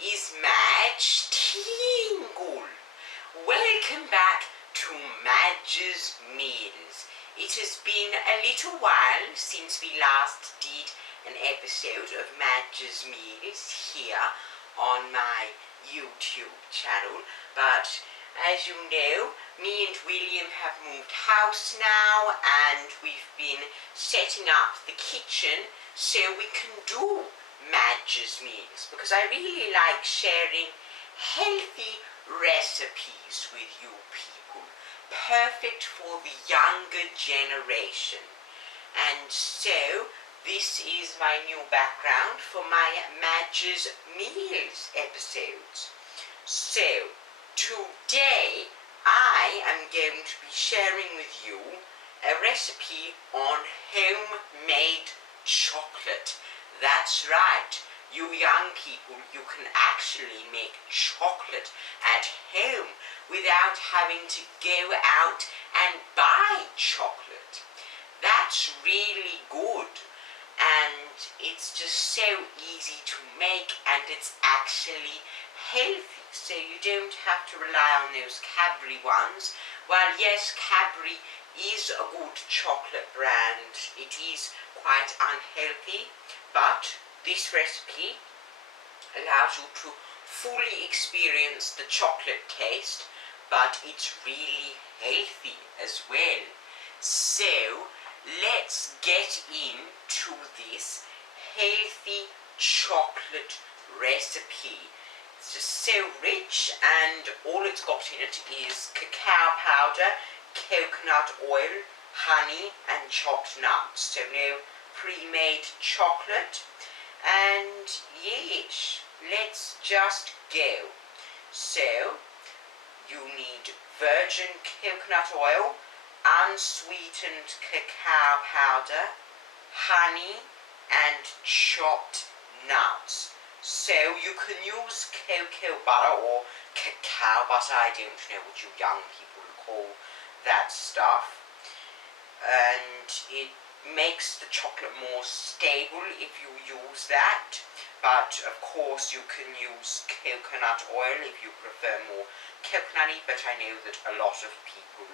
is Madge Tingle. Welcome back to Madge's Meals. It has been a little while since we last did an episode of Madge's Meals here on my YouTube channel, but as you know, me and William have moved house now and we've been setting up the kitchen so we can do Madge's Meals, because I really like sharing healthy recipes with you people, perfect for the younger generation. And so this is my new background for my Madge's Meals episodes. So today I am going to be sharing with you a recipe on homemade chocolate. That's right, you young people, you can actually make chocolate at home without having to go out and buy chocolate. That's really good, and it's just so easy to make, and it's actually healthy, so you don't have to rely on those Cadbury ones. While yes, Cadbury is a good chocolate brand, it is quite unhealthy, but this recipe allows you to fully experience the chocolate taste, but it's really healthy as well. So let's get into this healthy chocolate recipe. It's just so rich, and all it's got in it is cacao powder, coconut oil, honey and chopped nuts. So no pre-made chocolate. And yes, let's just go. So you need virgin coconut oil, unsweetened cacao powder, honey and chopped nuts. So you can use cocoa butter or cacao butter, I don't know what you young people call that stuff, and it makes the chocolate more stable if you use that. But of course you can use coconut oil if you prefer more coconutty, but I know that a lot of people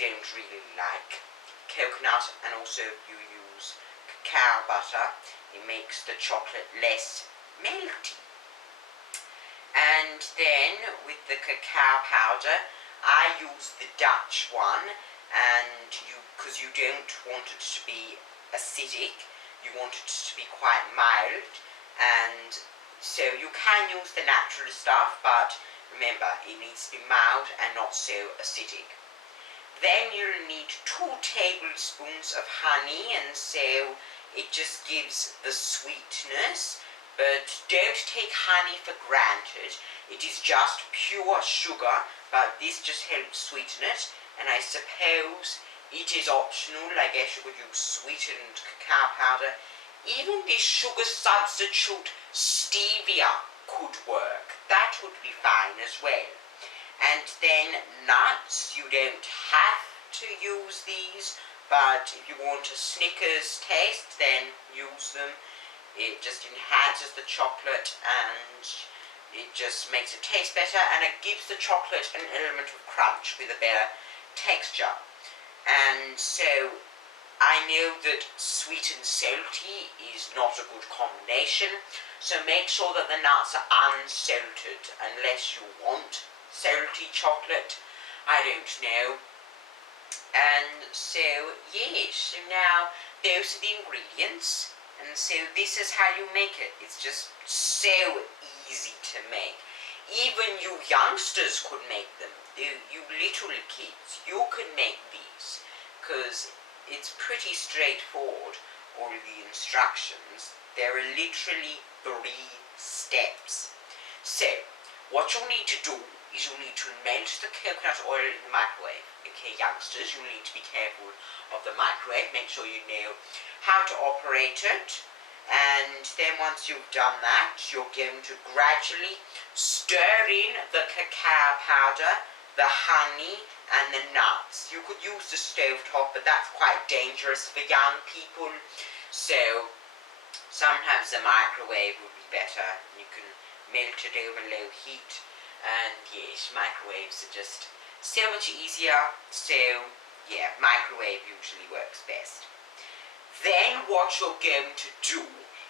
don't really like coconut, and also if you use cacao butter it makes the chocolate less melty. And then with the cacao powder I use the Dutch one, and because you don't want it to be acidic, you want it to be quite mild, and so you can use the natural stuff, but remember it needs to be mild and not so acidic. Then you'll need 2 tablespoons of honey, and so it just gives the sweetness, but don't take honey for granted. It is just pure sugar, but this just helps sweeten it, and I suppose it is optional. I guess you could use sweetened cacao powder. Even this sugar substitute stevia could work. That would be fine as well. And then nuts, you don't have to use these, but if you want a Snickers taste, then use them. It just enhances the chocolate and it just makes it taste better, and it gives the chocolate an element of crunch with a better texture. And so I know that sweet and salty is not a good combination, so make sure that the nuts are unsalted unless you want salty chocolate. I don't know. And so yes, so now those are the ingredients, and so this is how you make it. It's just so easy to make. Even you youngsters could make them. You little kids, you could make these, because it's pretty straightforward, all the instructions. There are literally 3 steps. So what you'll need to do is you'll need to melt the coconut oil in the microwave. Okay, youngsters, you'll need to be careful of the microwave. Make sure you know how to operate it. And then once you've done that, you're going to gradually stir in the cacao powder, the honey and the nuts. You could use the stovetop, but that's quite dangerous for young people, so sometimes the microwave would be better. You can melted over low heat. And yes, microwaves are just so much easier. So yeah, microwave usually works best. Then what you're going to do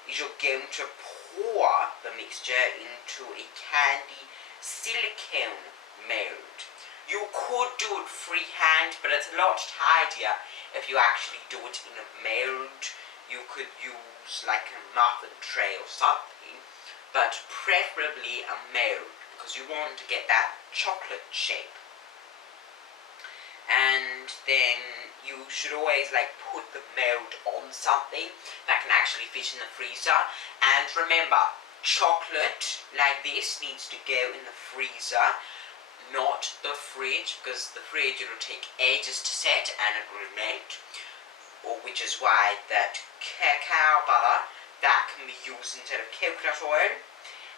is you're going to pour the mixture into a candy silicone mold. You could do it freehand, but it's a lot tidier if you actually do it in a mold. You could use like a muffin tray or something, but preferably a mold because you want to get that chocolate shape. And then you should always like put the mold on something that can actually fit in the freezer. And remember, chocolate like this needs to go in the freezer, not the fridge, because the fridge it'll take ages to set and it will melt. Or which is why that cacao butter that can be used instead of coconut oil.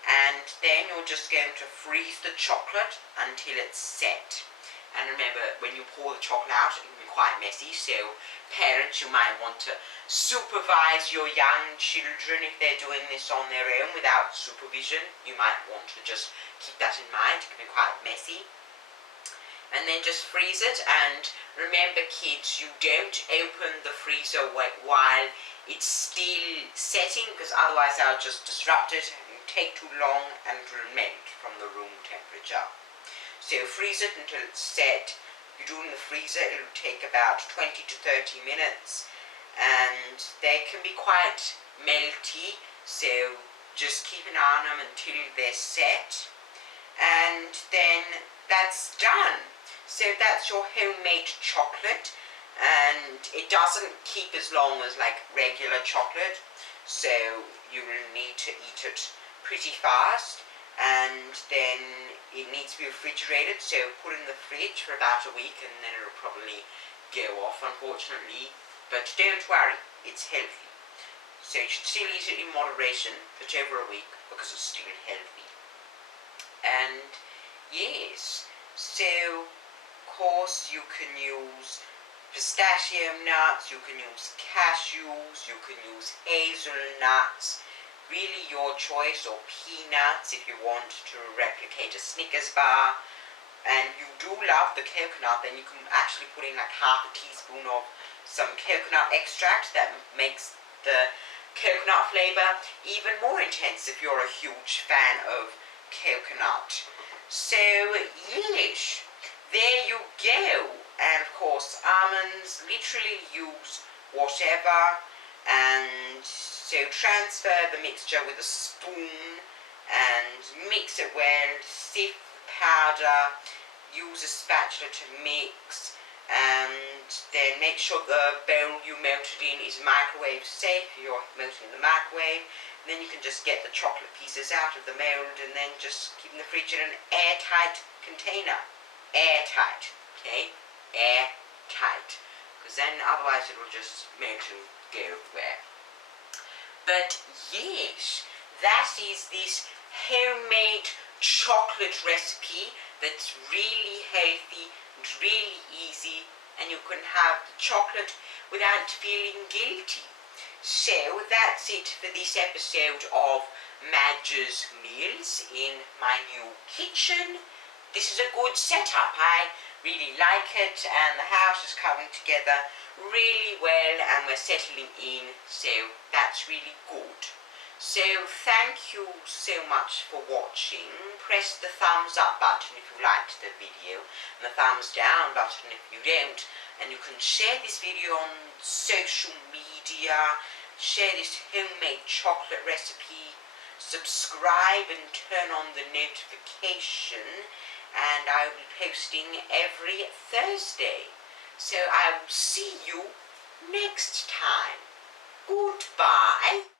And then you're just going to freeze the chocolate until it's set. And remember, when you pour the chocolate out, it can be quite messy, so parents, you might want to supervise your young children if they're doing this on their own without supervision. You might want to just keep that in mind. It can be quite messy. And then just freeze it, and remember kids, you don't open the freezer while it's still setting, because otherwise that'll just disrupt it and take too long and it will melt from the room temperature. So freeze it until it's set. You do it in the freezer, it'll take about 20 to 30 minutes, and they can be quite melty, so just keep an eye on them until they're set, and then that's done. So that's your homemade chocolate, and it doesn't keep as long as like regular chocolate, so you will need to eat it pretty fast. And then it needs to be refrigerated, so put it in the fridge for about a week and then it'll probably go off, unfortunately. But don't worry, it's healthy. So you should still eat it in moderation, but over a week, because it's still healthy. And yes, so of course you can use pistachio nuts, you can use cashews, you can use hazelnuts. Really your choice, or peanuts if you want to replicate a Snickers bar. And you do love the coconut, then you can actually put in like half a teaspoon of some coconut extract. That makes the coconut flavour even more intense if you're a huge fan of coconut. So yes, there you go. And of course almonds, literally use whatever. And so transfer the mixture with a spoon and mix it well, sift the powder, use a spatula to mix, and then make sure the bowl you melted in is microwave safe. You're melting in the microwave. And then you can just get the chocolate pieces out of the mold and then just keep in the fridge in an airtight container. Airtight, okay? Airtight. Because then otherwise it will just melt and go everywhere. But yes, that is this homemade chocolate recipe that's really healthy and really easy, and you can have the chocolate without feeling guilty. So that's it for this episode of Madge's Meals in my new kitchen. This is a good setup. I really like it, and the house is coming together really well and we're settling in, so that's really good. So thank you so much for watching. Press the thumbs up button if you liked the video and the thumbs down button if you don't, and you can share this video on social media, share this homemade chocolate recipe, subscribe and turn on the notification, and I will be posting every Thursday. So I will see you next time. Goodbye.